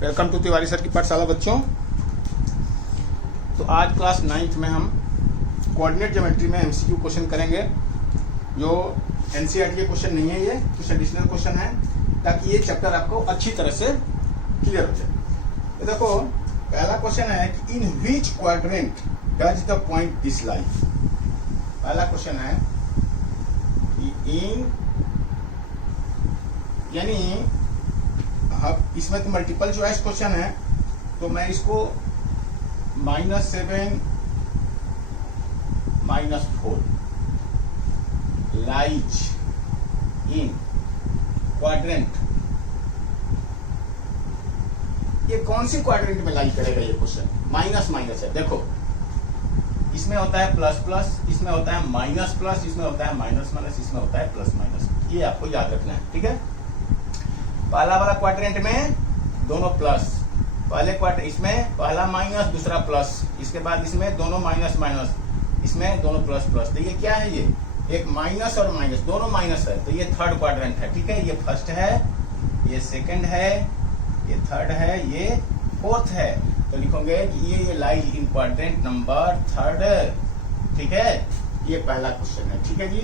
Welcome to Tiwari sir की पाठशाला बच्चों। तो आज क्लास 9th में हम कोऑर्डिनेट ज्योमेट्री में एमसीक्यू क्वेश्चन करेंगे। जो एनसीईआरटी के क्वेश्चन नहीं है, ये कुछ एडिशनल क्वेश्चन है ताकि ये चैप्टर आपको अच्छी तरह से क्लियर हो जाए। तो देखो, पहला क्वेश्चन है कि in which quadrant does the point this लाई। पहला क्वेश्चन है कि इन, यानी अब इसमें तो मल्टीपल चॉइस क्वेश्चन है, तो मैं इसको -7 -4 लाइज इन क्वाड्रेंट, ये कौन सी क्वाड्रेंट में लाई करेगा ये क्वेश्चन। माइनस माइनस है, देखो इसमें होता है प्लस प्लस, इसमें होता है माइनस प्लस, इसमें होता है माइनस माइनस, इसमें होता है प्लस माइनस। ये आपको याद रखना है, ठीक है। पहला वाला क्वाड्रेंट में दोनों प्लस, पहले क्वाड्रेंट इसमें पहला माइनस दूसरा प्लस, इसके बाद इसमें दोनों माइनस माइनस, इसमें दोनों प्लस प्लस। तो ये क्या है, ये एक माइनस और माइनस दोनों माइनस है, तो ये थर्ड क्वाड्रेंट है, ठीक है। ये फर्स्ट है, ये सेकंड है, ये थर्ड है, ये फोर्थ है। तो लिखोगे कि ये lies in quadrant number third, ठीक है। ये पहला क्वेश्चन है, ठीक है जी।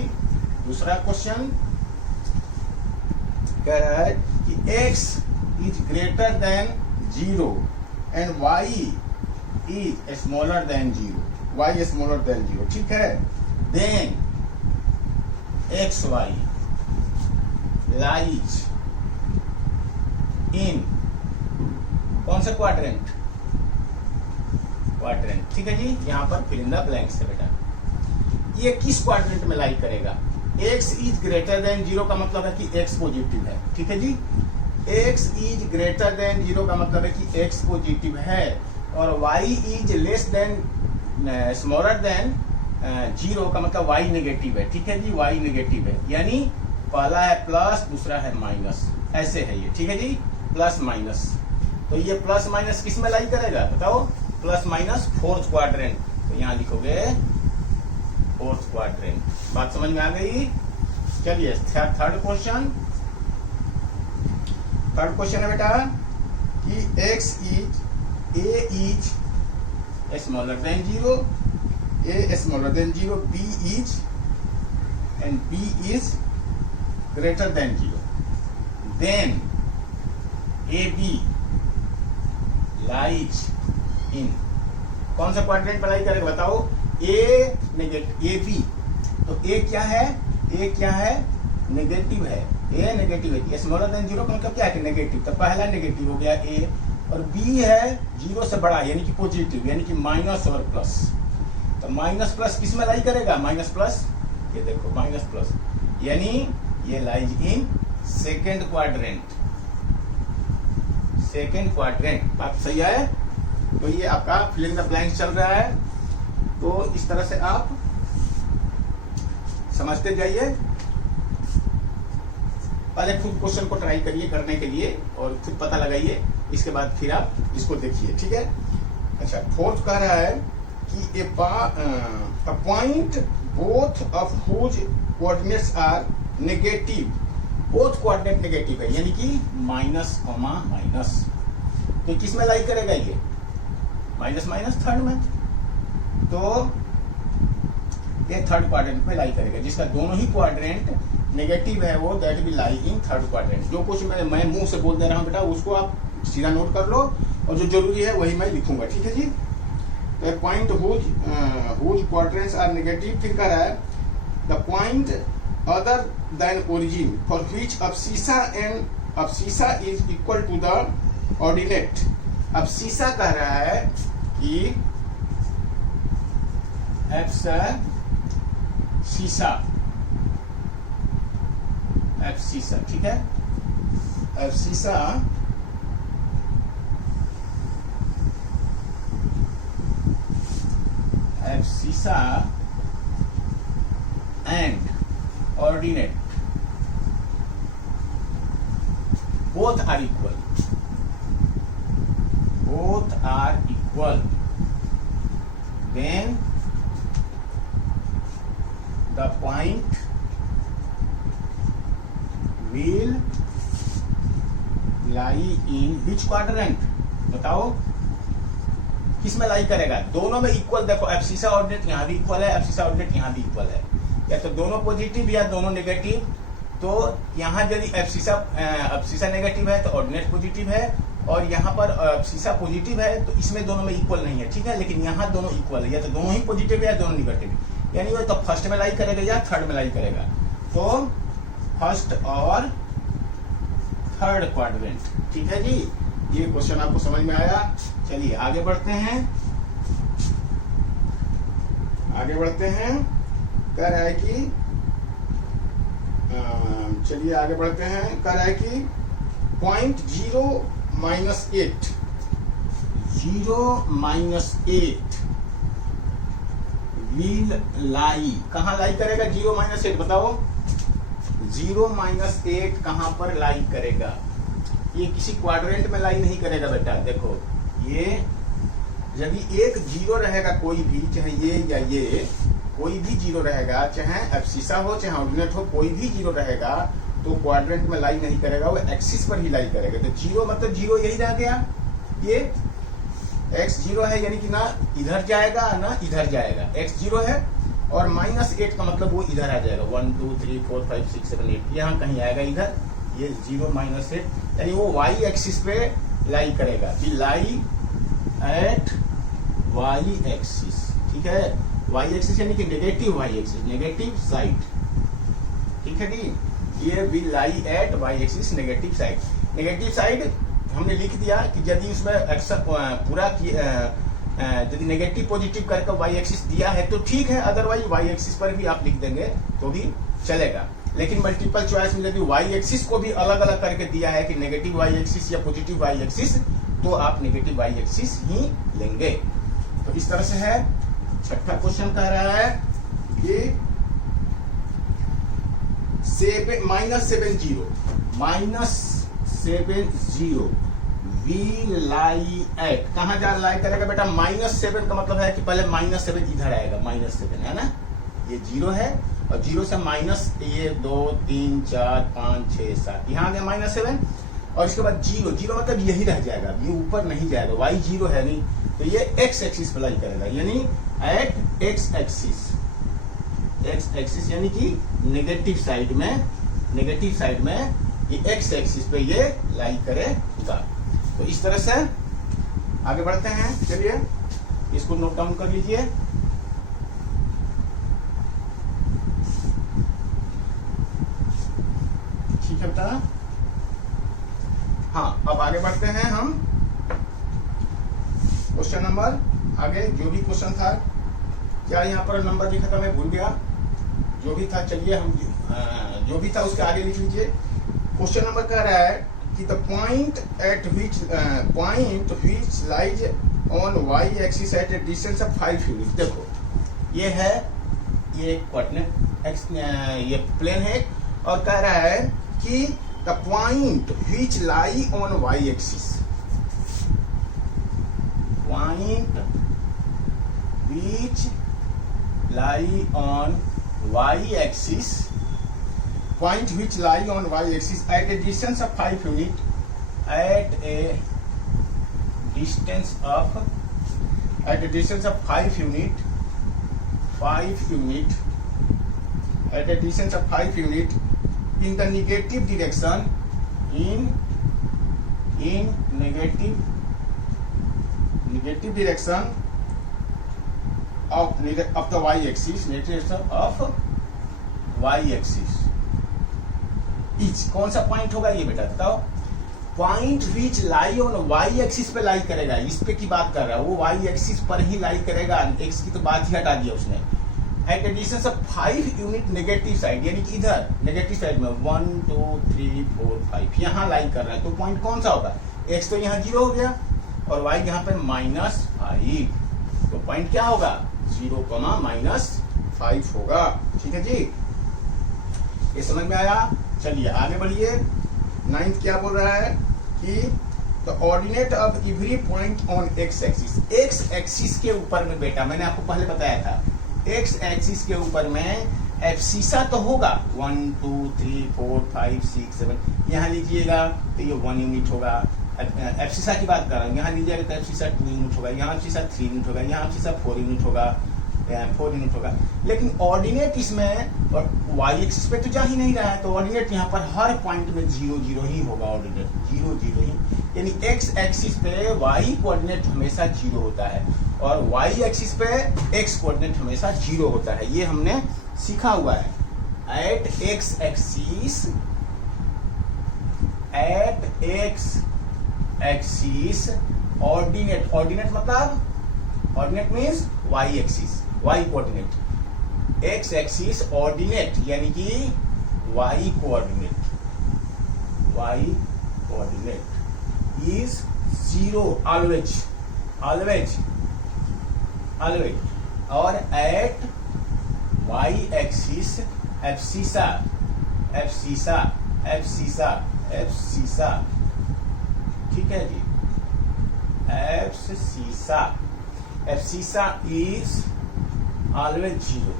दूसरा क्वेश्चन कह रहा है कि x is greater than 0 and y is smaller than 0, y smaller than 0, ठीक है। देन xy लाइज इन कौन सा क्वाड्रेंट, ठीक है जी। यहां पर फिल इन द ब्लैंक्स है बेटा। ये किस क्वाड्रेंट में लाई करेगा। x इज ग्रेटर देन 0 का मतलब है कि x पॉजिटिव है, ठीक है जी। x इज ग्रेटर देन 0 का मतलब है कि x पॉजिटिव है, और y is less than smaller than 0 का मतलब y नेगेटिव है, ठीक है जी। y नेगेटिव है, यानी पहला है प्लस दूसरा है माइनस, ऐसे है ये, ठीक है जी। प्लस माइनस, तो ये प्लस माइनस किस में लाई करेगा बताओ। प्लस माइनस फोर्थ क्वाड्रेंट, तो यहाँ लिखोगे फोर्थ क्वाड्रेंट। बात समझ में आ गई। चलिए थर्ड क्वेश्चन है बेटा कि x is a is smaller than 0, a smaller than 0, b is and b is greater than 0, then ab lies in कौन सा क्वाड्रेंट में लाई करेगा बताओ। ए नेगेटिव, ए बी, तो ए क्या है, ए क्या है, नेगेटिव है, ए नेगेटिव है। स्मॉलर देन 0 का मतलब क्या है, नेगेटिव, तो पहला नेगेटिव हो गया ए, और बी है 0 से बड़ा यानी कि पॉजिटिव, यानी कि माइनस और प्लस। तो माइनस प्लस किस में लाई करेगा, माइनस प्लस, ये देखो माइनस प्लस, यानी ये lies in second quadrant, second quadrant. बात सही है। तो ये आपका फिल इन द ब्लैंक्स चल रहा है, तो इस तरह से आप समझते जाइए। पहले खुद क्वेश्चन को ट्राई करिए करने के लिए और खुद पता लगाइए, इसके बाद फिर आप इसको देखिए, ठीक है। अच्छा, फोर्थ कह रहा है कि a point both of whose coordinates are negative, both coordinate negative है, यानी कि माइनस कॉमा माइनस। तो किस में लाई करेगा ये, माइनस माइनस थर्ड में, तो ये थर्ड क्वाड्रेंट में लाई करेगा। जिसका दोनों ही क्वाड्रेंट नेगेटिव है वो that will lie in third quadrant. जो कुछ मैं मुंह से बोल दे रहा हूं बेटा, उसको आप सीधा नोट कर लो, और जो जरूरी है वही मैं लिखूंगा, ठीक है जी। तो point whose quadrants are negative, फिर कह रहा है the point other than origin for which abscissa is equal to the ordinate. Abscissa कह रहा है कि एब्सिसा, ठीक है। Abscissa and ordinate both are equal, then the point will lie in which quadrant, बताओ किस में लाई करेगा? दोनों में इक्वल। देखो एब्सिसा ऑर्डिनेट यहाँ भी इक्वल है, एब्सिसा ऑर्डिनेट यहाँ भी इक्वल है, या तो दोनों पॉजिटिव या दोनों नेगेटिव। तो यहाँ यदि एब्सिसा नेगेटिव है तो ऑर्डिनेट पॉजिटिव है, और यहाँ पर एब्सिसा पॉजिटिव है तो इसमें दोनों में इक्वल नहीं है, ठीक है। लेकिन यहाँ दोनों इक्वल है, या तो दोनों ही पॉजिटिव है या दोनों नेगेटिव, यानी वो तो फर्स्ट में लाई करेगा या थर्ड में लाई करेगा। तो फर्स्ट और थर्ड क्वाड्रेंट, ठीक है जी। ये क्वेश्चन आपको समझ में आया? चलिए आगे बढ़ते हैं, आगे बढ़ते हैं। कह रहा है कि चलिए आगे बढ़ते हैं। कह रहा है कि 0.0 - 8, 0 - 8 विल लाई, कहाँ लाई करेगा? 0 - 8, बताओ 0 - 8 कहां पर लाई करेगा? ये किसी क्वाड्रेंट में लाई नहीं करेगा बेटा। देखो ये यदि एक जीरो रहेगा, कोई भी, चाहे ये या ये, कोई भी जीरो रहेगा, चाहे एब्सिसा हो चाहे ऑर्डिनेट हो, कोई भी जीरो रहेगा तो क्वाड्रेंट में लाई नहीं करेगा, वो एक्सिस पर ही लाई करेगा। तो जीरो मतलब जीरो यही रह गया, ये x 0 है, यानी कि ना इधर जाएगा ना इधर जाएगा। x 0 है और -8 का मतलब वो इधर आ जाएगा। 1 2 3 4 5 6 7 8 यहाँ कहीं आएगा इधर। ये 0 - 8 यानी वो y एक्सिस पे लाई करेगा, कि लाई एट y एक्सिस, ठीक है। y एक्सिस यानी कि negative y axis, negative side, ठीक है जी। ये will lie at y axis, negative side. Negative side हमने लिख दिया कि यदि उसमें पूरा यदि नेगेटिव पॉजिटिव करके y एक्सिस दिया है तो ठीक है, अदरवाइज y एक्सिस पर भी आप लिख देंगे तो भी चलेगा। लेकिन मल्टीपल चॉइस में यदि y एक्सिस को भी अलग अलग करके दिया है कि नेगेटिव y एक्सिस या पॉजिटिव y एक्सिस, तो आप नेगेटिव y एक्सिस ही लेंगे। तो इस तरह से है। छठा क्वेश्चन कह रहा है कि -70 विल लाई एट, कहां जा लाई करेगा बेटा? -7 का मतलब है कि पहले -7 इधर आएगा, -7 है ना, ये 0 है, और 0 से माइनस ये 2 3 4 5 6 7 यहाँ आ गया -7, और इसके बाद 0 0 मतलब यही रह जाएगा, ये ऊपर नहीं जाएगा, y 0 है नहीं, तो ये x एक्सिस पर लाई करेगा, यानी एट x एक्सिस यानी कि नेगेटिव साइड में ये x एक्सिस पे ये लाई करेगा। तो इस तरह से आगे बढ़ते हैं। चलिए इसको नोट डाउन कर लीजिए। ठीक है बेटा। हाँ, अब आगे बढ़ते हैं हम क्वेश्चन नंबर, आगे जो भी क्वेश्चन था, क्या यहाँ पर नंबर लिखा था मैं भूल गया, जो भी था, चलिए हम जो भी था उसके आगे लिख लीजिए। क्वेश्चन नंबर कह रहा है कि the point which lies on y axis at a distance of 5 unit. देखो ये है, ये कोऑर्डिनेट ये प्लेन है, और कह रहा है कि the point which lie on y axis, point which lie on y axis, point which lie on y axis at a distance of 5 unit, at a distance of 5 unit, at a distance of 5 unit in the negative direction, in negative direction of the y axis, negative of y axis etch, कौन सा point होगा ये बेटा बताओ? Point which lie on y axis पे लाई करेगा, इस पे की बात कर रहा है, वो y एक्सिस पर ही लाई करेगा, x की तो बात ही हटा दिया उसने। At a distance of 5 unit negative side, यानी कि इधर नेगेटिव साइड में 1 2 3 4 5 यहाँ लाई कर रहा है, तो पॉइंट कौन सा होगा? x तो यहाँ 0 हो गया और y यहाँ पे -5, तो पॉइंट क्या होगा? 0, -5 होगा। ठीक है जी, ये समझ में आया? चलिए आगे बढ़िए। 9th क्या बोल रहा है कि the ordinate of every point on x axis, x axis के ऊपर में बेटा, मैंने आपको पहले बताया था, x एक्सिस के ऊपर में एब्सिसा तो होगा 1 2 3 4 5 6 7, यहाँ लीजिएगा तो ये 1 यूनिट होगा। एफसीसा की बात कर रहा हूँ, यहाँ लीजिएगा तो एफसीसा 2 यूनिट होगा, यहाँ एफसीसा 3 यूनिट होगा, यहाँ एफसीसा 4 यूनिट होगा, 4 यूनिट होगा। लेकिन ऑर्डिनेट इसमें और वाई एक्सिस पे तो जा ही नहीं रहा है, तो ऑर्डिनेट यहाँ पर हर पॉइंट में 0 0 ही होगा, ऑर्डिनेट 0 0 ही, यानी एक्स एक्सिस पे वाई कोऑर्डिनेट हमेशा 0 होता है और वाई एक्सिस पे एक्स कोऑर्डिनेट हमेशा 0 होता है। ये हमने सीखा हुआ है। At x axis ordinate, ordinate मतलब ordinate means Y axis, Y coordinate, X axis ordinate यानी कि Y coordinate is 0 always always always. और at Y axis abscissa abscissa abscissa abscissa, ठीक है जी, abscissa abscissa is always 0,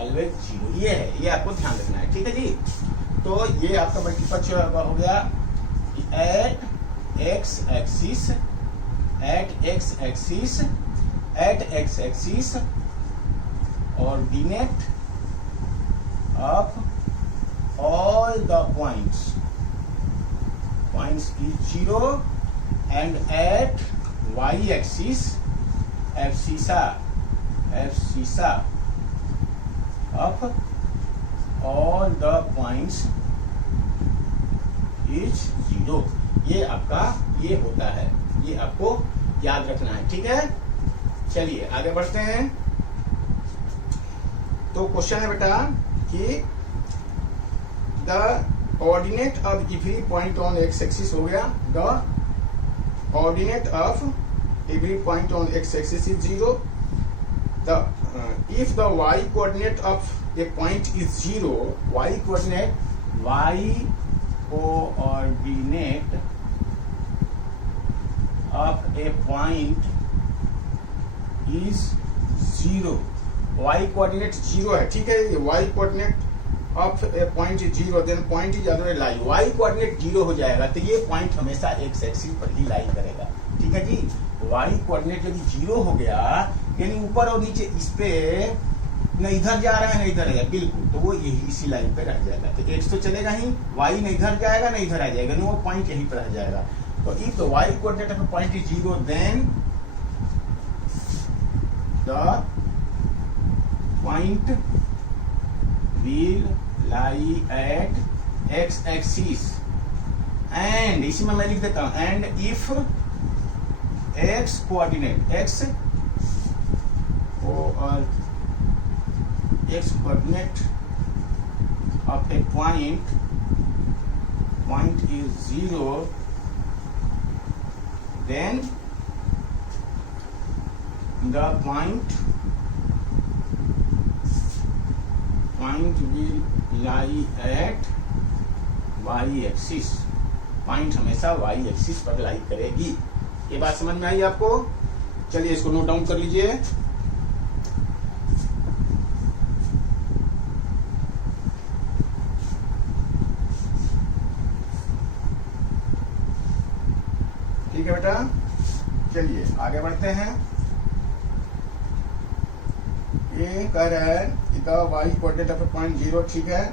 always 0। ये है, ये आपको ध्यान रखना है, ठीक है जी। तो ये आपका मल्टीपल हो गया। At x axis ordinate of all the points is 0 and at y axis abscissa of all the points is 0। ये आपका ये होता है, ये आपको याद रखना है, ठीक है। चलिए आगे बढ़ते हैं। तो क्वेश्चन है बेटा कि the ordinate of every point on x axis हो गया, the ordinate of every point on x axis is 0, the if the y coordinate of a point is 0, y coordinate of a point is 0, y coordinate 0 है, ठीक है। y coordinate of a point 0 then point is other lie, y coordinate 0 हो जाएगा तो ये point हमेशा x axis पर ही लाई करेगा, ठीक है जी। वाई कोऑर्डिनेट यदि 0 हो गया यानी ऊपर और नीचे इस पे न इधर जा रहा है न इधर है, बिल्कुल, तो वो यही इसी लाइन पे रह जाएगा। तो एक्स तो चलेगा ही, वाई न इधर जाएगा न इधर आ जाएगा, वो पॉइंट यहीं पर रह जाएगा। तो if the y coordinate of point is 0 then the point will lie at x axis and इसी में मैं लिख देता हूं and if x coordinate of a point is 0 then the point will lie at y axis, point हमेशा y axis पर लाई करेगी। ये बात समझ में आई आपको? चलिए इसको नोट डाउन कर लीजिए। ठीक है बेटा, चलिए आगे बढ़ते हैं। ये कह रहा है the y coordinate of point 0, ठीक है।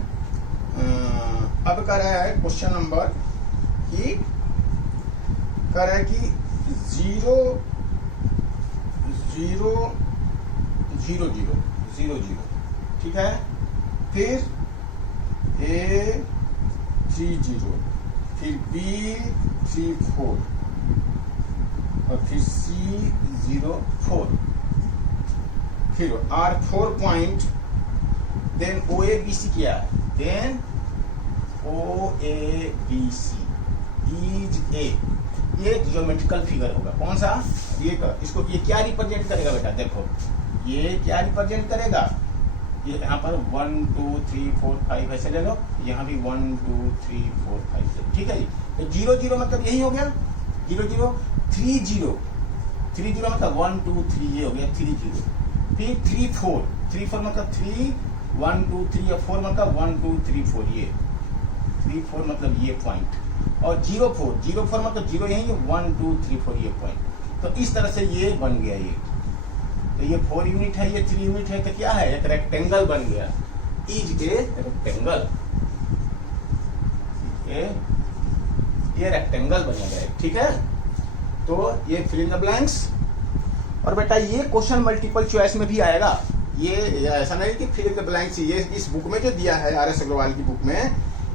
अब कह रहा है क्वेश्चन नंबर कि कह रहा है कि 0 0 0 0 0 0, ठीक है। फिर A 3 0, फिर B 3 4 और फिर C 0 4, फिर R4 पॉइंट, देन OABC क्या है, देन OABC इज ए, ये ज्योमेट्रिकल फिगर होगा। कौन सा? ये का, इसको ये क्या रिप्रेजेंट करेगा बेटा? देखो ये क्या रिप्रेजेंट करेगा, ये यहाँ पर 1 2 3 4 5 ऐसे ले लो, यहाँ भी 1 2 3 4 5 से, ठीक है जी। तो 0 0 मतलब यही हो गया, 0 0 3 0 3 0 मतलब 1 2 3, ये हो गया 3 0। फिर 3 4 3 4 मतलब 3 1 2 3 और 4 मतलब 1 2 3 4, ये 3 4 मतलब ये पॉइंट, और 0 4 0 4 मतलब 0 यही है, 1 2 3 4 ये पॉइंट। तो इस तरह से ये बन गया ये, तो ये 4 यूनिट है, ये 3 यूनिट है, तो क्या है, एक रेक्टेंगल बन गया, इज ए रेक्टेंगल, ये रेक्टेंगल बनेगा, ठीक है। तो ये फिल इन द ब्लैंक्स। और बेटा ये क्वेश्चन मल्टीपल चॉइस में भी आएगा, ये ऐसा नहीं कि फिल इन द ब्लैंक्स, ये इस बुक में जो दिया है RS अग्रवाल की बुक में,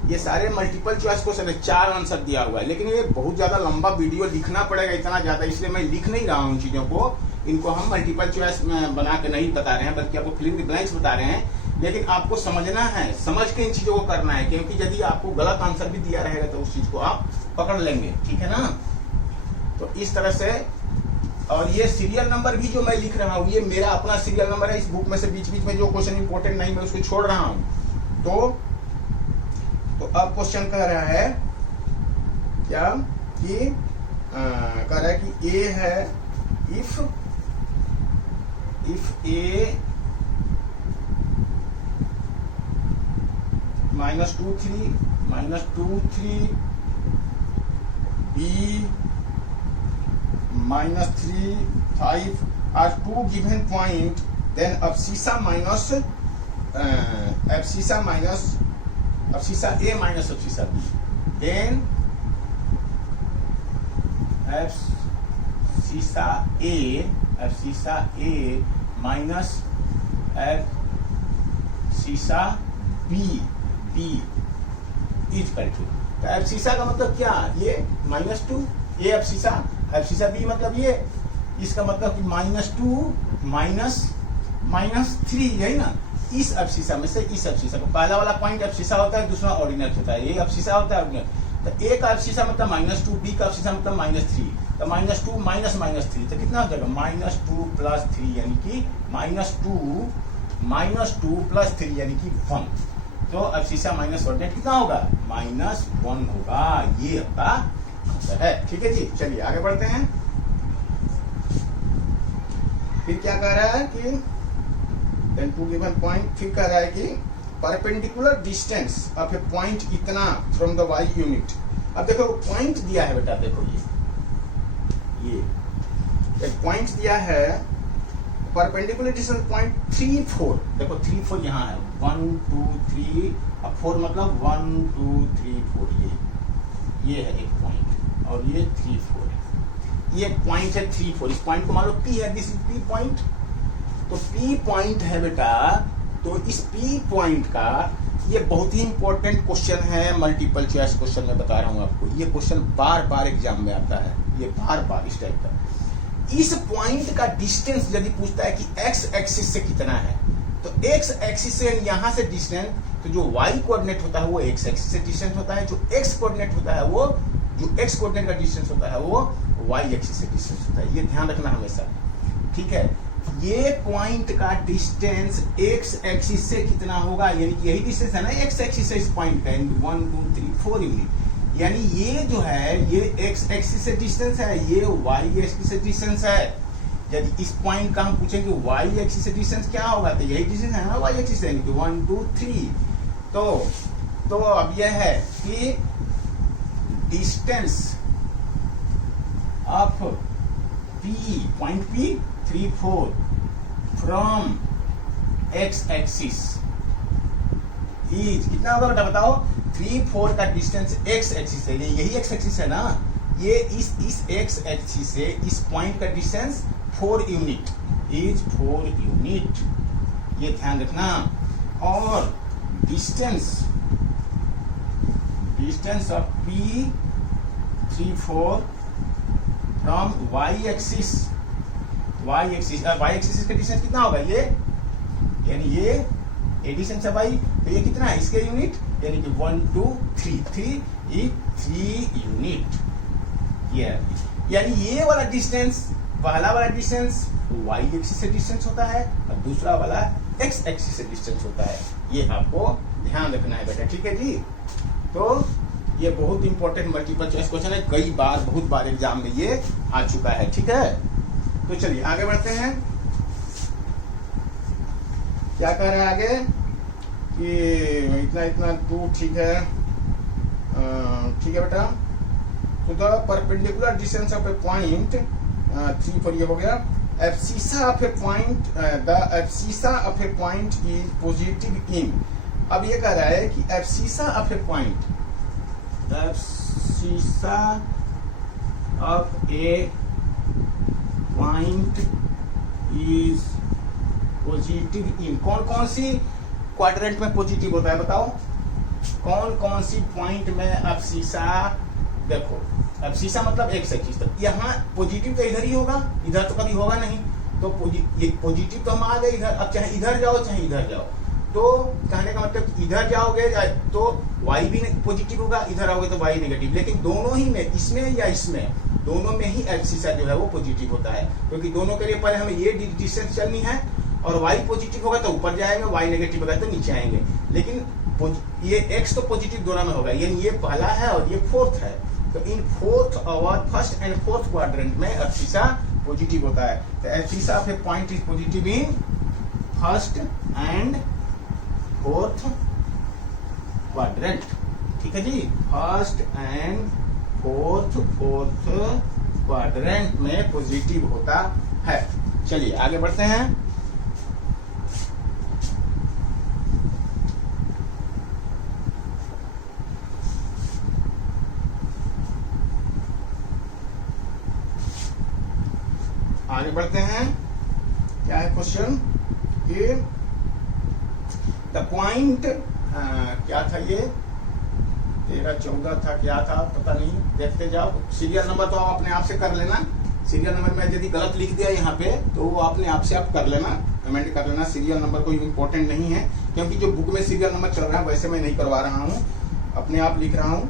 ये सारे मल्टीपल चॉइस क्वेश्चन है, 4 आंसर दिया हुआ है, लेकिन ये बहुत ज्यादा लंबा वीडियो लिखना पड़ेगा, इतना ज्यादा, इसलिए मैं लिख नहीं रहा हूँ इन चीजों को, इनको हम मल्टीपल चॉइस में बना के नहीं बता रहे हैं, बल्कि आपको फिल इन द ब्लैंक्स बता रहे हैं। लेकिन आपको समझना है, समझ के इन चीजों को करना है, क्योंकि यदि आपको गलत आंसर भी दिया रहेगा तो उस चीज को आप पकड़ लेंगे, ठीक है ना। तो इस तरह से, और ये सीरियल नंबर भी जो मैं लिख रहा हूँ, ये मेरा अपना सीरियल नंबर है, इस बुक में से बीच बीच में जो क्वेश्चन इंपॉर्टेंट नहीं मैं उसको छोड़ रहा हूँ। तो अब क्वेश्चन कह रहा है क्या कि कह रहा है कि ए है, if A -2 3 b -3 5 are 2 given point, then abscissa a minus abscissa b, then abscissa a minus abscissa b is equal to, तो एब्सिसा का मतलब क्या, ये -2, ए एब्सिसा बी मतलब ये, इसका मतलब कि -2 -3, यही ना। इस एब्सिसा में से इस एब्सिसा को, पहला वाला पॉइंट एब्सिसा होता है, दूसरा ऑर्डिनल होता है, ये एब्सिसा होता है ऑर्डिनल। तो ए का एब्सिसा मतलब -2, बी का एब्सिसा मतलब -3, तो -2 -3, तो कितना हो जाएगा, -2 + 3, यानी कि -2 + 3 यानी कि 1। तो एब्सिसा माइनस ऑर्डिनेट कितना होगा, -1 होगा, ये आपका आंसर है, ठीक है जी। चलिए आगे बढ़ते हैं। फिर क्या कह रहा है कि then 2 given point, फिर कह रहा है कि perpendicular distance of a point इतना फ्रॉम द y यूनिट। अब देखो पॉइंट दिया है बेटा, देखो ये एक पॉइंट दिया है, परपेंडिकुलर डिस्टेंस पॉइंट 3 4, देखो 3 4 यहाँ है, 1 2 3 और 4 मतलब 1 2 3 4, ये है एक पॉइंट, और ये 3 4 है, ये पॉइंट है 3 4, इस पॉइंट को मान लो P है, दिस इज P पॉइंट। तो P पॉइंट है बेटा, तो इस P पॉइंट का ये बहुत ही इंपॉर्टेंट क्वेश्चन है, मल्टीपल चॉइस क्वेश्चन में बता रहा हूँ आपको, ये क्वेश्चन बार बार एग्जाम में आता है, ये बार बार इस टाइप का। इस पॉइंट का डिस्टेंस यदि पूछता है कि एक्स एक्सिस से कितना है, तो एक्स एक्सिस से यहाँ से डिस्टेंस, तो जो वाई कोऑर्डिनेट होता है वो एक्स एक्सिस से डिस्टेंस होता है, जो एक्स कोऑर्डिनेट होता है वो, जो एक्स कोऑर्डिनेट का डिस्टेंस होता है वो वाई एक्सिस से डिस्टेंस होता है, ये ध्यान रखना हमेशा, ठीक है। ये पॉइंट का डिस्टेंस एक्स एक्सिस से कितना होगा, यानी कि यही डिस्टेंस है ना एक्स एक्सिस से इस पॉइंट का, 1 2 3 4 यूनिट, यानी ये जो है ये एक्स एक्सिस से डिस्टेंस है, ये वाई एक्सिस से डिस्टेंस है। यदि इस पॉइंट का हम पूछेंगे वाई एक्सिस से डिस्टेंस क्या होगा, तो यही डिस्टेंस है ना वाई एक्सिस से, यानी कि 1 2 3। तो अब यह है कि distance of P, point P 3 4 from x axis is कितना होगा बेटा बताओ, 3 4 का डिस्टेंस एक्स एक्सिस है, यही एक्स एक्सिस है ना, ये इस एक्स एक्सिस से इस पॉइंट का डिस्टेंस 4 यूनिट इज 4 यूनिट, ये ध्यान रखना। और distance of P 3 4 from y axis का डिस्टेंस कितना होगा, ये यानी ये डिस्टेंस है भाई, तो ये कितना है इसके यूनिट, यानी कि 1 2 3 यूनिट, ये यानी ये वाला डिस्टेंस, पहला वाला डिस्टेंस वाई एक्सिस से डिस्टेंस होता है और दूसरा वाला एक्स एक्सिस से डिस्टेंस होता है, ये आपको ध्यान रखना है बेटा, ठीक है जी। तो ये बहुत इंपॉर्टेंट मल्टीपल चॉइस क्वेश्चन है, कई बार बहुत बार एग्जाम में ये आ चुका है, ठीक है। तो चलिए आगे बढ़ते हैं। क्या कह रहे हैं आगे कि इतना दूर, ठीक है, ठीक है बेटा। तो the perpendicular distance of a point 3 पर ये हो गया। Abscissa of a point, the abscissa of a point is positive in. अब ये कह रहा है कि abscissa of a point, abscissa of a point is positive in. कौन कौन सी क्वाड्रेंट में पॉजिटिव होता है बताओ, कौन कौन सी पॉइंट में एब्सिसा। देखो एब्सिसा मतलब एक एक्सिस, तो यहाँ पॉजिटिव तो इधर ही होगा, इधर तो कभी होगा नहीं। तो ये पॉजिटिव तो हम आ गए इधर, अब चाहे इधर जाओ चाहे इधर जाओ, तो कहने का मतलब इधर जाओगे तो y भी पॉजिटिव होगा, इधर आओगे तो y नेगेटिव। लेकिन दोनों ही में, इसमें या इसमें, दोनों में ही एब्सिसा जो है वो पॉजिटिव होता है, क्योंकि दोनों के लिए पहले हमें ये डिस्टेंस चलनी है, और y पॉजिटिव होगा तो ऊपर जाएंगे, y नेगेटिव होगा तो नीचे आएंगे। लेकिन ये x तो पॉजिटिव दोनों में होगा, यानी ये पहला है और ये फोर्थ है। तो इन फोर्थ और फर्स्ट एंड फोर्थ क्वाड्रेंट में एब्सिसा पॉजिटिव होता है। तो abscissa of a point is positive in first and fourth quadrant. ठीक है जी, फर्स्ट एंड फोर्थ क्वाड्रेंट में पॉजिटिव होता है। चलिए आगे बढ़ते हैं। आगे बढ़ते हैं, क्या है क्वेश्चन कि द पॉइंट, क्या था ये 13-14 था, क्या था पता नहीं, देखते जाओ। सीरियल नंबर तो आप अपने आप से कर लेना, सीरियल नंबर में यदि गलत लिख दिया यहाँ पे तो वो अपने आप से आप कर लेना, कमेंट कर लेना। सीरियल नंबर कोई इम्पोर्टेंट नहीं है, क्योंकि जो बुक में सीरियल नंबर चल रहा है वैसे मैं नहीं करवा रहा हूँ, अपने आप लिख रहा हूँ।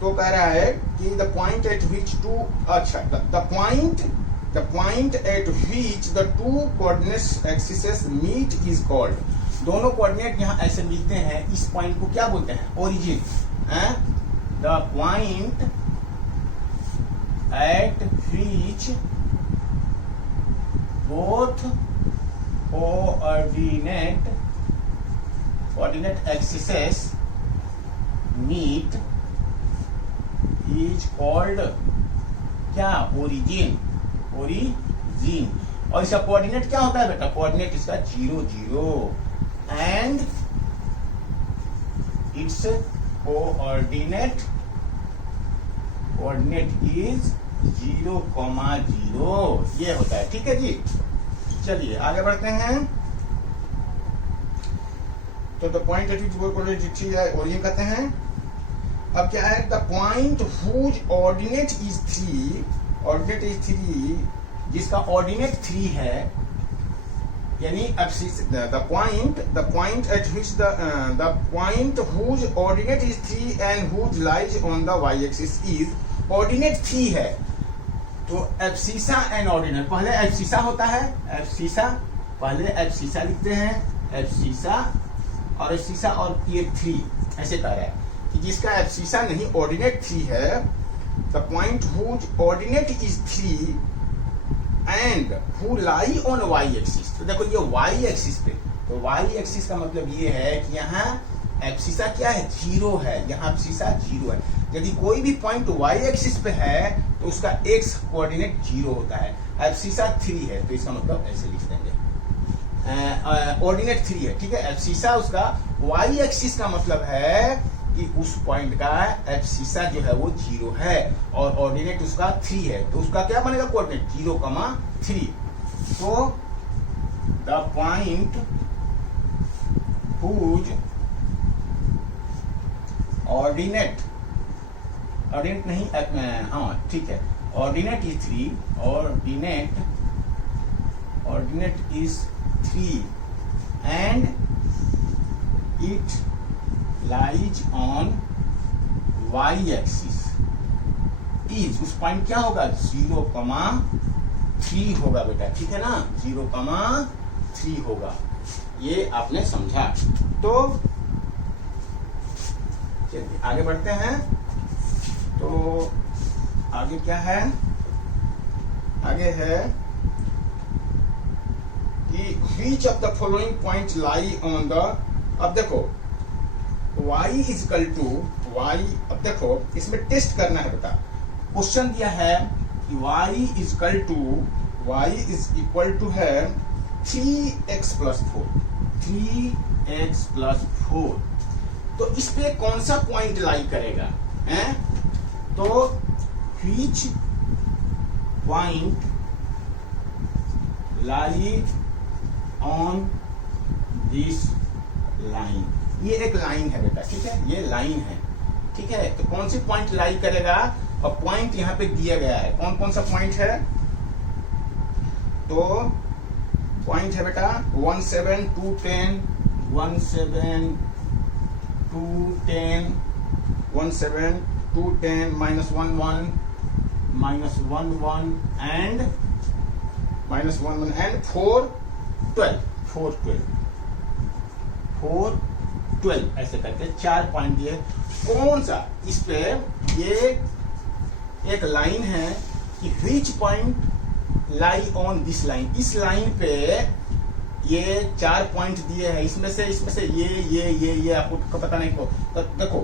तो कह रहा है कि the point at which two, अच्छा the point at which the two coordinate axis meet is called. दोनों कोऑर्डिनेट यहाँ ऐसे मिलते हैं, इस पॉइंट को क्या बोलते हैं, origin. The point at which both coordinate axis meet is called क्या, ओरिजिन। और इसका कोऑर्डिनेट क्या होता है बेटा, कोऑर्डिनेट इसका 0 0 एंड इट्स कोऑर्डिनेट इज 0, 0 ये होता है। ठीक है जी, चलिए आगे बढ़ते हैं। तो the point at which origin कहते हैं। अब क्या है, the point whose ordinate is 3, जिसका ऑर्डिनेट 3 है, यानी the point at which the point whose ordinate is 3 and whose lies on the y axis is, ordinate 3 है तो एब्सिसा एंड ऑर्डिनेट, पहले एब्सिसा होता है, पहले एब्सिसा लिखते हैं, एब्सिसा और एब्सिसा और ये 3 ऐसे कह रहा है कि जिसका एब्सिसा नहीं ऑर्डिनेट 3 है, the point whose ordinate is 3 and who lie on y axis. तो देखो ये y एक्सिस पे, तो y एक्सिस का मतलब ये है कि यहाँ एब्सिसा क्या है, 0 है, यहाँ एब्सिसा 0 है। यदि कोई भी पॉइंट y एक्सिस पे है तो उसका x कोऑर्डिनेट 0 होता है, एब्सिसा 3 है तो इसका मतलब ऐसे लिख देंगे, ऑर्डिनेट 3 है। ठीक है, एब्सिसा उसका y एक्सिस का मतलब है कि उस पॉइंट का एब्सिसा जो है वो 0 है और ऑर्डिनेट उसका 3 है, तो उसका क्या बनेगा कोऑर्डिनेट 0, 3। तो द पॉइंट हुज ऑर्डिनेट नहीं, हाँ ठीक है, ordinate is 3, ordinate is 3 and it lies on y axis is, उस पॉइंट क्या होगा 0, 3 होगा बेटा। ठीक है ना, 0, 3 होगा, ये आपने समझा। तो चलिए आगे बढ़ते हैं। तो आगे क्या है, आगे है कि which of the following point lie on the, अब देखो y is equal to y, अब देखो इसमें टेस्ट करना है बेटा। क्वेश्चन दिया है कि y इज इक्वल टू है 3x प्लस 4। तो इस पे कौन सा पॉइंट लाई करेगा हैं? तो which point lie on this line, ये एक लाइन है बेटा, ठीक है, ये लाइन है, ठीक है। तो कौन सी पॉइंट लाई करेगा, और पॉइंट यहाँ पे दिया गया है, कौन कौन सा पॉइंट है? तो पॉइंट है बेटा 1 7 2 10, 1 7 2 10, 1 7 2 10, -1 1, -1 1 and -1 1 and 4 12 ऐसे करके 4 पॉइंट दिए। कौन सा इस पे ये एक लाइन है कि which point lie on this line, इस लाइन पे ये 4 पॉइंट दिए हैं, इसमें से ये आपको पता नहीं को। तो देखो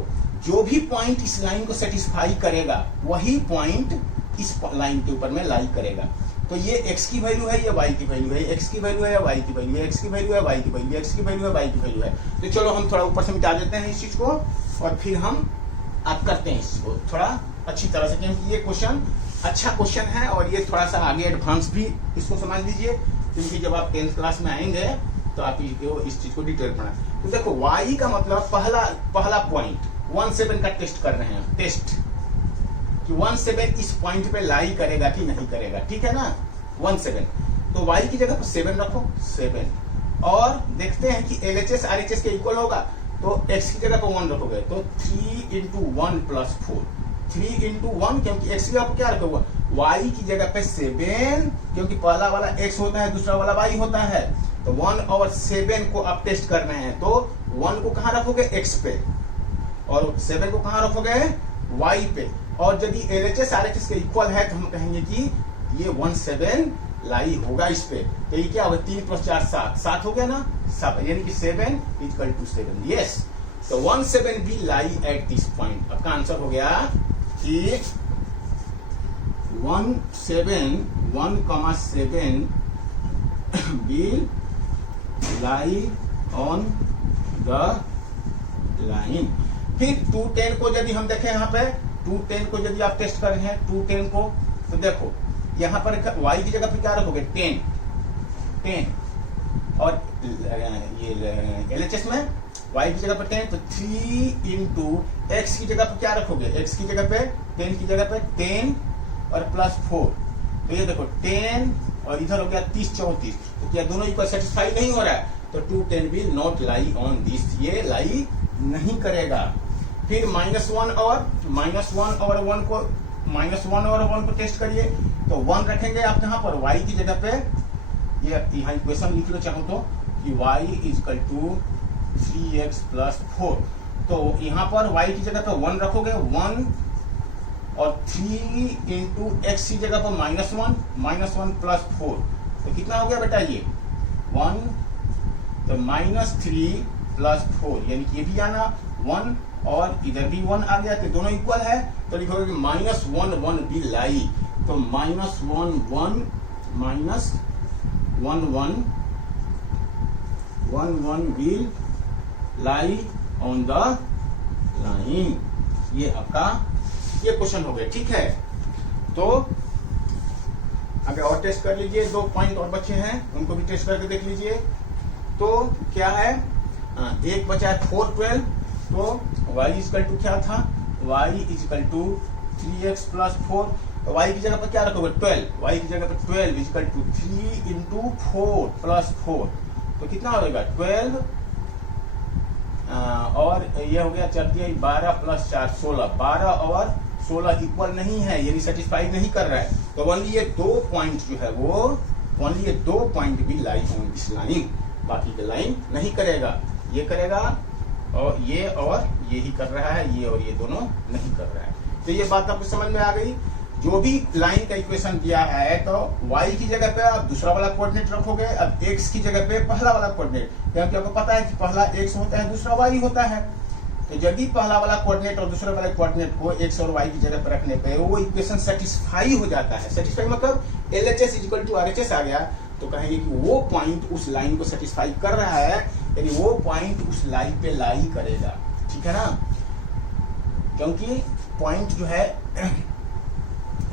जो भी पॉइंट इस लाइन को सेटिस्फाई करेगा वही पॉइंट इस लाइन के ऊपर में लाई करेगा। तो ये x की वैल्यू है, ये y की वैल्यू है, x की वैल्यू है, या y की वैल्यू है, x की वैल्यू है, y की वैल्यू है, x की वैल्यू है, y की वैल्यू है। तो चलो हम थोड़ा ऊपर से मिटा देते हैं इस चीज को, और फिर हम आप करते हैं इसको थोड़ा अच्छी तरह से, क्योंकि ये क्वेश्चन अच्छा क्वेश्चन है और ये थोड़ा सा आगे एडवांस भी इसको समझ लीजिए, क्योंकि जब आप 10th क्लास में आएंगे तो आप इस चीज को डिटेल पढ़ा। तो देखो y का मतलब पहला पॉइंट 1 7 का टेस्ट कर रहे हैं, टेस्ट कि 1 7 इस पॉइंट पे लाई करेगा कि नहीं करेगा, ठीक है ना। 1 7 तो y की जगह पर 7 रखो, 7, और देखते हैं कि LHS RHS के इक्वल होगा, तो x की जगह पर 1 रखोगे तो 3 × 1 + 4, 3 × 1, क्योंकि x की जगह पर क्या रखोगे, y की जगह पे 7, क्योंकि पहला वाला x होता है, दूसरा वाला y होता है। तो 1 और 7 को आप टेस्ट कर रहे हैं, तो 1 को कहाँ रखोगे, x पे, और 7 को कहाँ रखोगे, y पे। और यदि LHS RHS के इक्वल है तो हम कहेंगे कि ये 1 7 लाई होगा इस पे। तो ये क्या होगा, 3 + 4 7 हो गया ना, 7, यानी कि 7 = 7, यस। तो 1 7 भी लाई एट दिस पॉइंट। आपका आंसर हो गया कि 1 7 will lie on the line। फिर 2 10 को यदि हम देखें, यहाँ पे 2 10 को यदि आप टेस्ट कर रहे हैं 2 10 को, तो देखो यहाँ पर y की जगह पे क्या रखोगे, 10, और ये LHS में y की जगह पे 10, तो 3 × x की जगह पे क्या रखोगे, x की जगह पे 10 की जगह पे 10 और +4। तो ये देखो 10 और इधर हो गया 30 34, तो क्या दोनों इक्वल सेटिस्फाई नहीं हो रहा है, तो 2 10 will not lie on this, ये लाई नहीं करेगा। फिर -1 और 1 को टेस्ट करिए, तो 1 रखेंगे आप यहाँ पर y की जगह पे, ये यहाँ इक्वेशन लिख लो चाहो तो, कि y = 3x + 4। तो यहाँ पर y की जगह पे 1 रखोगे, 1, और 3 × x की जगह पर -1 + 4, तो कितना हो गया बेटा, ये 1, तो -3 + 4, यानी कि ये भी आना 1 और इधर भी 1 आ गया, तो दोनों इक्वल है, तो लिखोगे कि -1 1 भी लाई, तो -1 1 -1 1 will lie on the line। ये आपका ये क्वेश्चन हो गया, ठीक है। तो आगे और टेस्ट कर लीजिए, 2 पॉइंट और बचे हैं, उनको भी टेस्ट करके देख लीजिए। तो क्या है, एक बचा है 4 12, तो y = क्या था, y = 3x + 4, तो y की जगह पर क्या रखोगे, 12, y की जगह पर 12 = 3 × 4 + 4, तो कितना हो जाएगा 12, और ये हो गया 12 + 4 16, 12 और 16 इक्वल नहीं है, यानी सेटिस्फाई नहीं कर रहा है। तो ओनली ये 2 पॉइंट जो है वो, ओनली ये 2 पॉइंट भी लाई ऑन दिस लाइन, बाकी के लाइन नहीं करेगा, ये करेगा और ये ही कर रहा है, ये और ये दोनों नहीं कर रहा है। तो ये बात आपको समझ में आ गई। जो भी लाइन का इक्वेशन दिया है, तो y की जगह पे आप दूसरा वाला कोऑर्डिनेट रखोगे, अब x की जगह पे पहला वाला कोऑर्डिनेट, क्योंकि आपको पता है कि पहला x होता है, दूसरा y होता है। तो यदि पहला वाला कोऑर्डिनेट और दूसरे वाले कोऑर्डिनेट को एक्स और वाई की जगह पर रखने पे वो इक्वेशन सेटिस्फाई हो जाता है। सेटिस्फाई मतलब LHS इक्वल टू RHS आ गया, तो कहेंगे कि वो पॉइंट उस लाइन को सेटिस्फाई कर रहा है, यानी वो पॉइंट उस लाइन पे लाई करेगा। ठीक है ना, क्योंकि पॉइंट जो है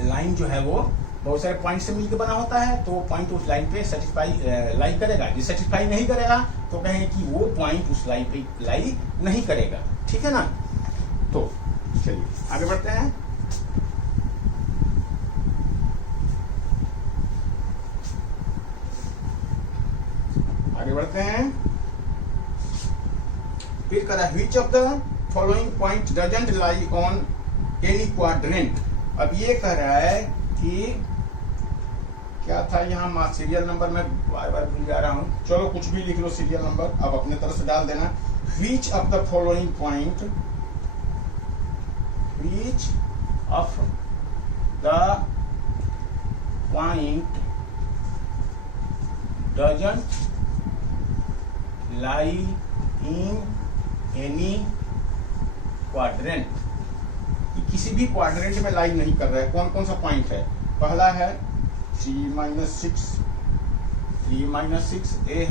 लाइन जो है वो बहुत सारे पॉइंट से मिलकर बना होता है, तो वो पॉइंट उस लाइन पे सेटिस्फाई लाई करेगा। यदि सेटिस्फाई नहीं करेगा तो कहेंगे कि वो पॉइंट उस लाइन पे लाई नहीं करेगा। ठीक है ना, तो चलिए आगे बढ़ते हैं। आगे बढ़ते हैं, फिर कह रहा है which of the following point doesn't lie on any quadrant. अब ये कह रहा है कि क्या था यहाँ सीरियल नंबर में बार बार भूल जा रहा हूं, चलो कुछ भी लिख लो सीरियल नंबर, अब अपने तरफ से डाल देना। Which of the following point, which of the point doesn't lie in any quadrant, किसी भी क्वाड्रेंट में लाई नहीं कर रहा है। कौन कौन सा पॉइंट है? पहला है 3-6, 3-6 ए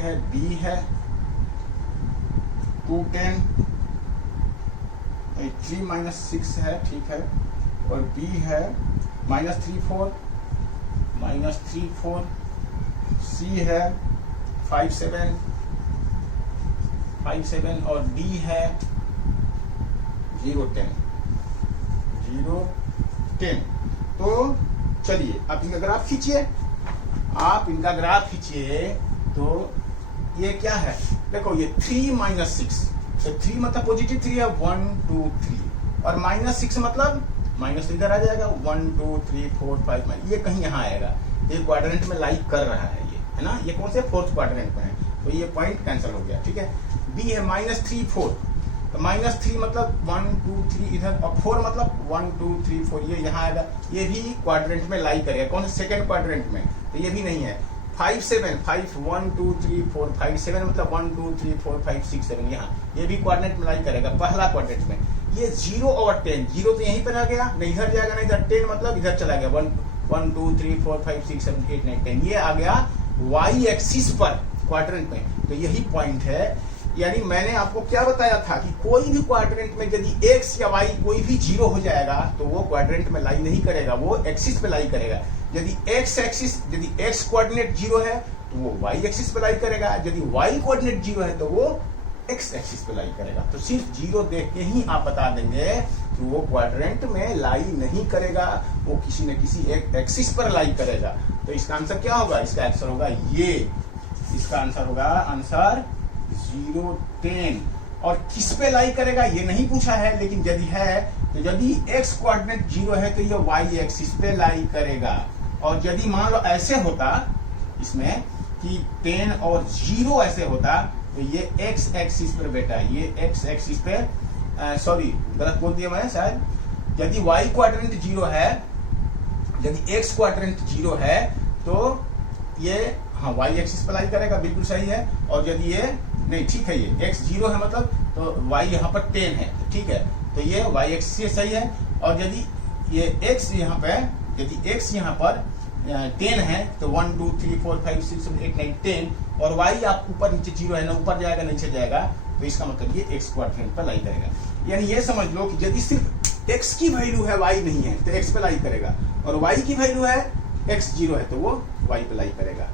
है, बी है 2-10, 3-6 है, ठीक है, और बी है -3-4, सी है 5-7, और डी है 0-10। तो चलिए आप इनका ग्राफ खींचिए, तो ये क्या है? देखो ये 3-6, तो 3 मतलब पॉजिटिव 3 है, 1 2 3, और -6 मतलब माइनस इधर आ जाएगा, 1 2 3 4 5, ये कहीं यहाँ आएगा। ये क्वाड्रेंट में लाइक कर रहा है, ये है ना, ये कौन से 4th क्वाड्रेंट में है, तो ये पॉइंट कैंसिल हो गया। ठीक है, बी है -3 4, तो -3 मतलब 1 2 3 इधर, और 4 मतलब 1 2 3 4, ये यहाँ आएगा। ये भी क्वाड्रेंट में लाई करेगा, कौन से 2nd क्वाड्रेंट में, तो ये भी नहीं है। 5 7 5 1 2 3 4 5 7 मतलब 1 2 3 4 5 6 7, यहाँ ये भी क्वाड्रेंट में लाई करेगा, पहला क्वाड्रेंट में। ये 0 और 10, 0 तो यहीं पर आ गया, नहीं इधर जाएगा, नहीं इधर, 10 मतलब इधर चला गया, 1 2 3 4 5 6 7 8 9 10, ये आ गया वाई एक्सिस पर क्वाड्रेंट में। तो यही पॉइंट है, यानी मैंने आपको क्या बताया था कि कोई भी क्वाड्रेंट में यदि एक्स या वाई कोई भी 0 हो जाएगा तो वो क्वाड्रेंट में लाई नहीं करेगा, वो एक्सिस पे लाई करेगा। यदि एक्स कोऑर्डिनेट 0 है तो वो वाई एक्सिस पे लाई करेगा, यदि वाई कोऑर्डिनेट 0 है तो वो एक्स एक्सिस पे लाई करेगा। तो सिर्फ 0 देख के ही आप बता देंगे कि वो क्वाड्रेंट में लाई नहीं करेगा, वो किसी न किसी एक एक्सिस पर लाई करेगा। तो इसका आंसर क्या होगा? इसका आंसर होगा ये, इसका आंसर होगा आंसर 0 10। और किस पे लाई करेगा ये नहीं पूछा है, लेकिन यदि है तो यदि x कोऑर्डिनेट 0 है तो ये y एक्सिस पे लाई करेगा। और यदि मान लो ऐसे होता इसमें कि 10 और 0 ऐसे होता तो ये x एक्सिस पर बेटा, ये x एक्सिस पे, सॉरी गलत बोल दिया मैं शायद। यदि y क्वाड्रेंट 0 है, यदि x क्वाड्रेंट 0 है तो ये हाँ y एक्सिस पर लाई करेगा, बिल्कुल सही है। और यदि ये नहीं, ठीक है, ये x 0 है मतलब तो y यहाँ पर 10 है, ठीक है, तो ये y एक्सिस से सही है। और यदि ये x यहाँ पे, यदि x यहाँ पर 10 है तो 1 2 3 4 5 6 7 8 9 10, और y आप ऊपर नीचे 0 है ना, ऊपर जाएगा नीचे जाएगा, तो इसका मतलब ये x क्वाड्रेंट पर लाई करेगा। यानी ये समझ लो कि यदि सिर्फ x की वैल्यू है y नहीं है तो x पे लाई करेगा, और y की वैल्यू है x 0 है तो वो y पे लाई करेगा।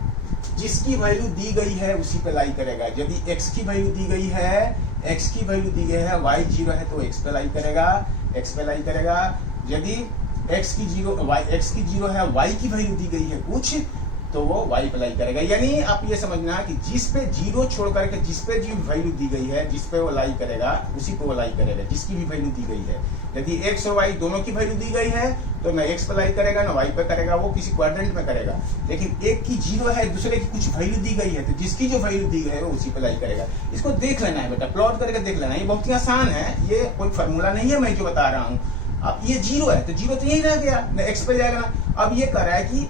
जिसकी वैल्यू दी गई है उसी पे लाई करेगा। यदि x की वैल्यू दी गई है, x की वैल्यू दी गई है, y 0 है तो x पे लाई करेगा, x पे लाई करेगा। यदि x की 0 है, y की वैल्यू दी गई है कुछ, तो वो y पे लाई करेगा। यानी आप ये समझना कि जिस पे 0 छोड़ करके जिस पे जो वैल्यू दी गई है, जिस पे वो लाई करेगा उसी पे वो लाई करेगा, जिसकी भी वैल्यू दी गई है। यदि x और y दोनों की वैल्यू दी गई है तो ना x पे लाई करेगा ना y पे करेगा, वो किसी क्वाड्रेंट में करेगा। लेकिन एक की 0 है, दूसरे की कुछ वैल्यू दी गई है, तो जिसकी जो वैल्यू दी गई है वो उसी पे लाई करेगा। इसको देख लेना है बेटा, प्लॉट करके देख लेना है, ये बहुत ही आसान है, ये कोई फॉर्मूला नहीं है मैं जो बता रहा हूँ। अब ये 0 है तो 0 तो यही रह गया, x पे जाएगा ना। अब ये कह रहा है कि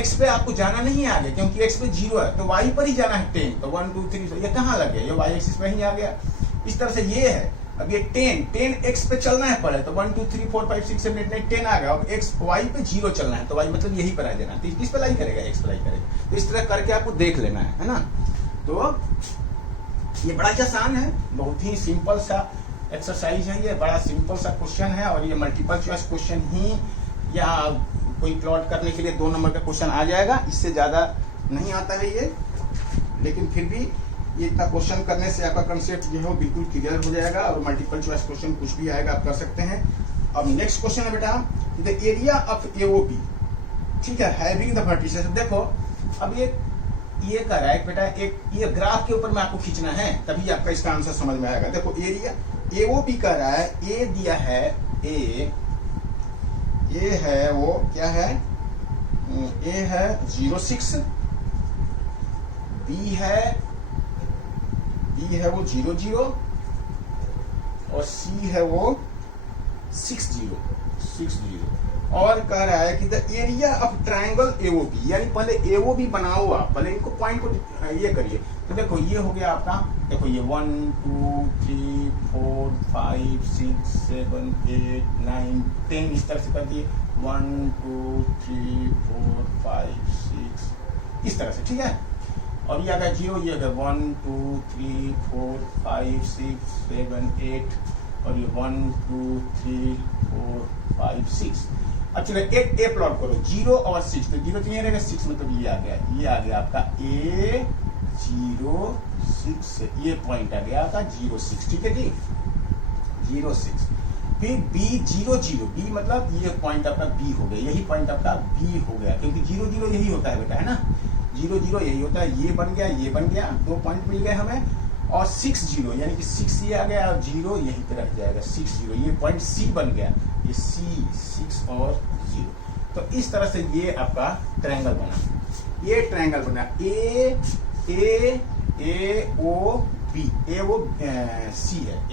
x पे आपको जाना नहीं है आगे, क्योंकि x पे 0 है तो y पर ही जाना है 10, तो 1 2 3, ये कहाँ लग गया, ये y एक्सिस पे ही आ गया। इस तरह से ये है। अब ये 10 x पे चलना है पहले, तो 1 2 3 4 5 6 7 8 9 10 आ गया। अब x y पे 0 चलना है, तो y मतलब यही पर आ जाना, तो इस पे लाई करेगा, x पे लाई करेगा। तो इस तरह करके आपको देख लेना है ना। तो ये बड़ा ही आसान है, बहुत ही सिंपल सा एक्सरसाइज है, ये बड़ा सिंपल सा क्वेश्चन है। और ये मल्टीपल चॉइस क्वेश्चन ही, या कोई प्लॉट करने के लिए 2 नंबर का क्वेश्चन आ जाएगा, इससे ज्यादा नहीं आता है ये। लेकिन फिर भी ये इतना क्वेश्चन करने से आपका कंसेप्ट जो है बिल्कुल क्लियर हो जाएगा, और मल्टीपल चॉइस क्वेश्चन कुछ भी आएगा आप कर सकते हैं। अब नेक्स्ट क्वेश्चन है बेटा, द एरिया ऑफ एओबी, ठीक है, हैविंग द वर्टिसेस। देखो अब ये कर रहा है बेटा, एक ये ग्राफ के ऊपर में आपको खींचना है, तभी आपका इसका आंसर समझ में आएगा। देखो एरिया एओबी कर रहा है, ए दिया है, ए है वो क्या है, ए है 06, बी है वो 00, और सी है वो 60। और कह रहा है कि the area of triangle AOB, यानी पहले एओबी बनाओ आप, पहले इनको पॉइंट को ये करिए। तो देखो ये हो गया आपका, देखो ये 1 2 3 4 5 6 7 8 9 10 इस तरह से कर दिए, 1 2 3 4 5 6 इस तरह से, ठीक है। और ये आ गया 0, ये आ गया 1 2 3 4 5 6 7 8, और ये 1 2 3 4 5 6। अब चलो एक ए प्लॉट करो, 0 और 6, तो 0 तो ये रहेगा, 6 मतलब ये आ गया आपका A 06, ये पॉइंट आ गया आपका 06, ठीक है जी, 06। फिर B 00, B मतलब ये पॉइंट आपका B हो गया, यही पॉइंट आपका B हो गया, क्योंकि 00 यही होता है बेटा, है ना, 00 यही होता है। ये बन गया, 2 पॉइंट मिल गए हमें। और 60 यानी कि 6 ये आ गया, और 0 यहीं पे रह जाएगा, 60 ये पॉइंट C बन गया, ये C 6 और 0। तो इस तरह से ये आपका ट्रायंगल बना, ये ट्रायंगल बना A O B, A वो C है, A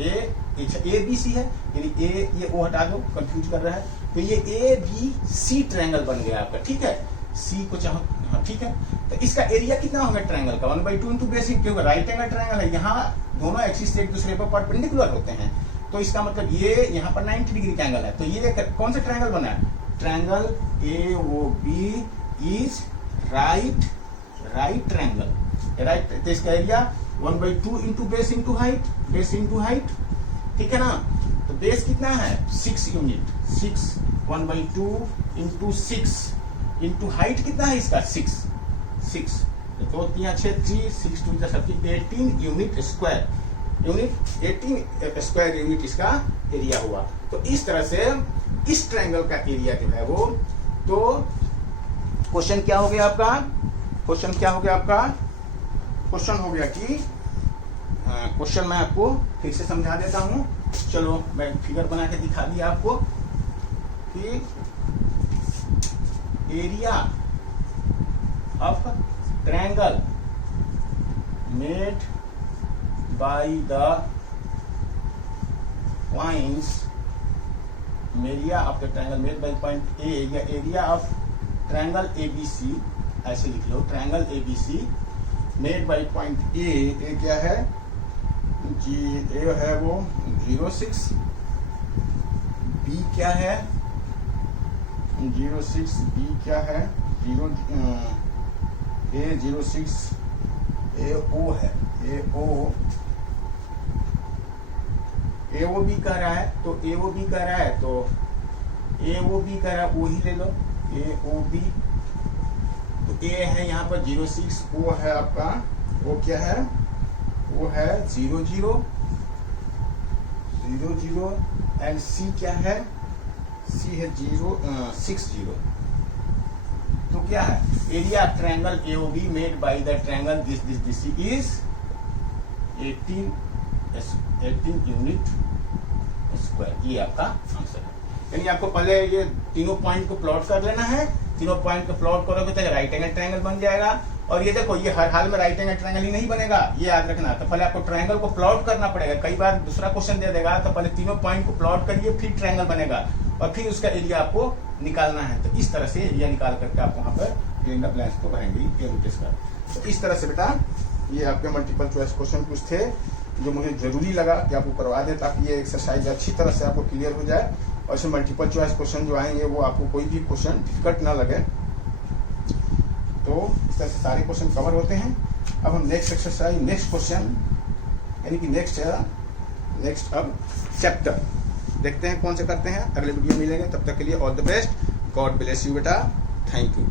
B C है, यानी A ये O हटा दो, कंफ्यूज कर रहा है, तो ये A B C ट्रायंगल बन गया आपका, ठीक है। C को चाहो, हाँ ठीक है। तो इसका एरिया कितना होगा ट्रायंगल का, 1/2 इंटू बेसिक, क्योंकि राइट एंगल ट्रायंगल है, यहाँ दोनों एक्सिस से एक दूसरे पर परपेंडिकुलर होते हैं, तो इसका मतलब ये यहाँ पर 90 डिग्री का एंगल है। तो ये कौन सा ट्रायंगल बना है, triangle AOB is right triangle, right. तो इसका area 1/2 into base into height, ठीक है ना। तो बेस कितना है 6 यूनिट, 6 1/2 इंटू 6 इंटू हाइट कितना है इसका 6, तो 3 6 3 6 2 18 यूनिट स्क्वायर, 18 स्क्वायर यूनिट इसका एरिया हुआ। तो इस तरह से इस ट्रायंगल का एरिया जो है वो, तो क्वेश्चन क्या हो गया आपका, क्वेश्चन हो गया कि क्वेश्चन मैं आपको फिर से समझा देता हूं। चलो मैं फिगर बना के दिखा दिया आपको कि area of triangle made by the points, area of the triangle made by point A, या एरिया ऑफ ट्रायंगल ABC, ऐसे लिख लो, triangle ABC made by point A क्या है जी, ए है वो 06, बी क्या है 06, बी क्या है 0, A06, AO है, AOB कर रहा है, तो AOB कर रहा है, तो AOB कर रहा है, वो ही ले लो, AOB। तो A है यहाँ पर 06, O है आपका, वो क्या है, वो है 00, एंड C क्या है, C है 60। तो क्या है area triangle AOB made by the triangle this is 18 unit square, ये आपका आंसर है। यानी आपको पहले ये तीनों पॉइंट को प्लॉट कर लेना है, तीनों पॉइंट को प्लॉट करोगे तो राइट एंगल ट्रायंगल बन जाएगा। और ये देखो ये हर हाल में राइट एंगल ट्रायंगल ही नहीं बनेगा, ये याद रखना। तो पहले आपको ट्रायंगल को प्लॉट करना पड़ेगा, कई बार दूसरा क्वेश्चन दे देगा, तो पहले तीनों पॉइंट को प्लॉट करिए, फिर ट्रायंगल बनेगा, और फिर उसका एरिया आपको निकालना है। तो इस तरह से एरिया निकाल करके आप वहां पर फिल इन द ब्लैंक्स को भरेंगे। तो इस तरह से बेटा ये आपके मल्टीपल चॉइस क्वेश्चन कुछ थे। जो मुझे जरूरी लगा कि आपको करवा दें, ताकि ये एक्सरसाइज अच्छी तरह से आपको क्लियर हो जाए और इसमें मल्टीपल चॉइस क्वेश्चन जो आएंगे वो आपको कोई भी क्वेश्चन डिफिकल्ट ना लगे। तो इस तरह से सारे क्वेश्चन कवर होते हैं। अब हम नेक्स्ट एक्सरसाइज, नेक्स्ट क्वेश्चन यानी कि नेक्स्ट अब चैप्टर देखते हैं कौन से करते हैं। अगले वीडियो मिलेंगे, तब तक के लिए all the best, God bless you बेटा, थैंक यू।